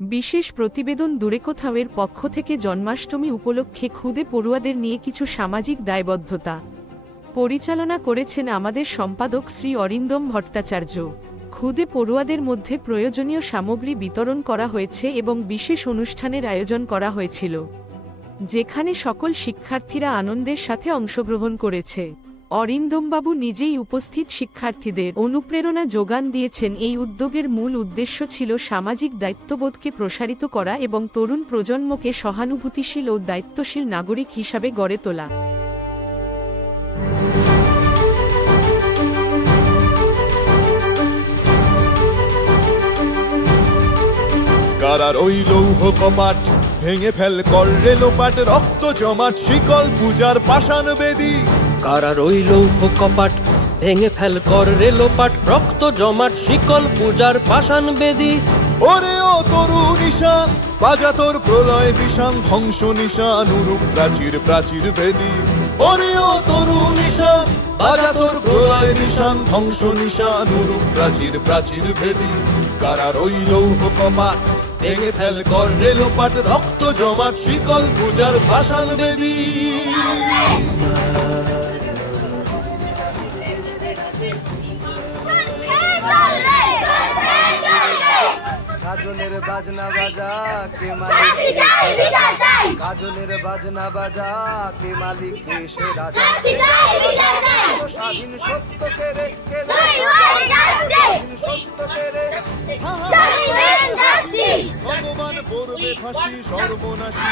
বিশেষ প্রতিবেদন দূরে কোথাওয়ের পক্ষ থেকে জন্মাষ্টমী উপলক্ষে খুদে পড়ুয়াদের নিয়ে কিছু সামাজিক দায়বদ্ধতা পরিচালনা করেছেন আমাদের সম্পাদক শ্রী অরিন্দম ভট্টাচার্য। খুদে পড়ুয়াদের মধ্যে প্রয়োজনীয় সামগ্রী বিতরণ করা হয়েছে এবং বিশেষ অনুষ্ঠানের আয়োজন করা হয়েছিল, যেখানে সকল শিক্ষার্থীরা আনন্দের সাথে অংশগ্রহণ করেছে। অরিন্দমবাবু নিজেই উপস্থিত শিক্ষার্থীদের অনুপ্রেরণা যোগান দিয়েছেন। এই উদ্যোগের মূল উদ্দেশ্য ছিল সামাজিক দায়িত্ববোধকে প্রসারিত করা এবং তরুণ প্রজন্মকে সহানুভূতিশীল ও দায়িত্বশীল নাগরিক হিসাবে গড়ে তোলা। কারার ওই লৌহ কপাট ভেঙে ফেল কর রেলোপাট, রক্ত জমাট শিকল পূজার পাষাণ বেদী। কারার ওই লৌহ কপাট ভেঙে ফেল কর রেলোপাট, রক্ত জমাট শিকল পূজার পাষাণ বেদী। ওরে ও তরু নিশান বাজা তোর প্রলয় বিষান, ধ্বংস নিশান উরুপ প্রাচীর প্রাচীর ভেদী। ওরে ও তরু নিশান বাজা তোর প্রলয় নিশান, ধ্বংস নিশান উরুপ প্রাচীর প্রাচীর ভেদী। কারার ওই লৌহ কপাট ভেঙে ফেল কর রেলোপাট, রক্ত জমাট শিকল পূজার পাষাণ বেদী। গাজনের বাজনা বাজা কে মালিক, গাজনের বাজনা বাজা কে মালিক দেশের রাজা। স্বাধীন সত্য কেড়ে সত্য কেড়ে ভগবান পড়বে ফাঁসি সর্বনাশী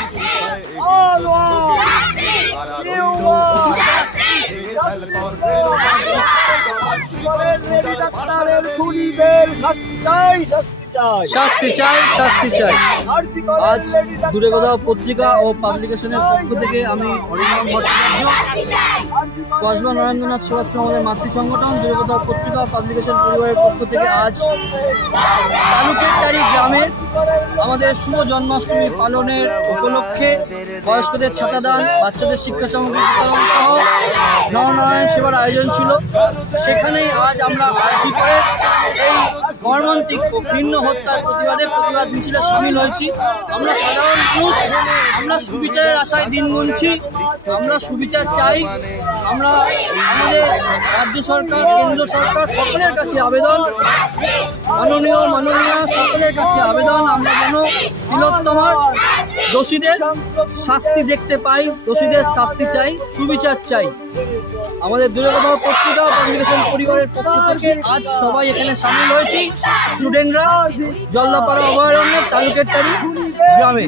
শাস্তি চাই, শাস্তি চাই। আজ দূরে কোথাও পত্রিকা ও পাবলিকেশনের পক্ষ থেকে আমি অরিন্দম ভট্টাচার্য, কসবা নরেন্দ্রনাথ সেবাশ্রম আমাদের মাতৃ সংগঠন, দূরে কোথাও পত্রিকা ও পাবলিকেশন পরিবারের পক্ষ থেকে আজ তালুকেরটারি গ্রামের আমাদের শুভ জন্মাষ্টমী পালনের উপলক্ষে বয়স্কদের ছাতাদান, বাচ্চাদের শিক্ষা সামগ্রী বিতরণ সহ নরনারায়ণ সেবার আয়োজন ছিল। সেখানেই আজ আমরা এই মর্মান্তিক ও ঘৃণ্য হত্যার প্রতিবাদ মিছিলে সামিল হয়েছি। আমরা সাধারণ মানুষ, আমরা সুবিচারের আশায় দিন গুনছি। আমরা সুবিচার চাই। আমরা আমাদের রাজ্য সরকার, কেন্দ্র সরকার সকলের কাছে আবেদন, মাননীয় সকলের কাছে আবেদন, আমরা যেন তিলোত্তমার দোষীদের শাস্তি দেখতে পাই, দোষীদের শাস্তি চাই, সুবিচার চাই। আমাদের দূরে কোথাও পত্রিকা ও পাবলিকেশন পরিবারের পক্ষ থেকে আজ সবাই এখানে সামিল হয়েছি, স্টুডেন্টরা, জল্লাপাড়া অভয়ারণ্যের তালুকেরটারি গ্রামে।